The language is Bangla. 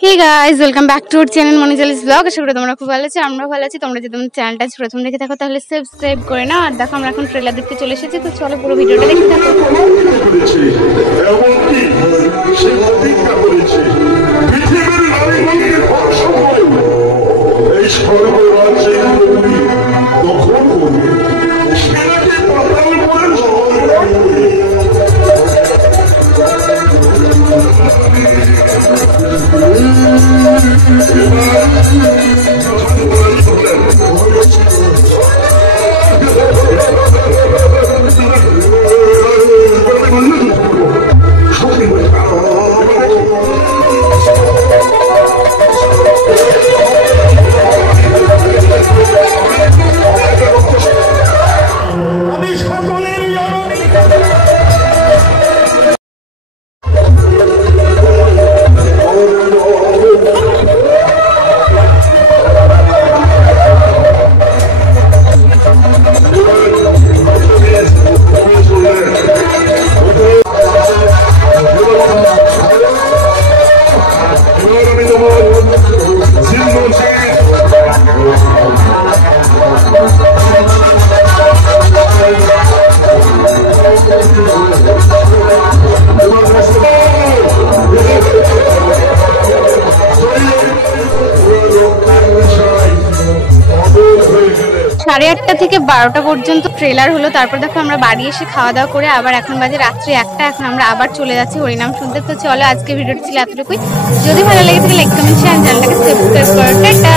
Hey guys welcome back to our channel মনিজালিস ব্লগ। আশা করি তোমরা খুব ভালো আছো, আমরা ভালো আছি। তোমরা যদি তোমার চ্যানেলটা প্রথম দেখে থাকো তাহলে সাবস্ক্রাইব করে নাও। আর দেখো আমরা এখন ট্রেলার দেখতে চলে এসেছি, তো চলো পুরো ভিডিওটা দেখতে থাকো। সাড়ে 8টা থেকে 12টা পর্যন্ত ট্রেলার হলো। তারপর দেখো আমরা বাড়ি এসে খাওয়া দাওয়া করে আবার এখন বাজে রাত্রি 1টা। এখন আমরা আবার চলে যাচ্ছি হরিনাম শুনতে। তো চলো আজকে ভিডিওটি ছিল এতটুকুই। যদি ভালো লেগে থাকে লাইক কমেন্ট শেয়ার, চ্যানেলটাকে সাবস্ক্রাইব করো। টাটা।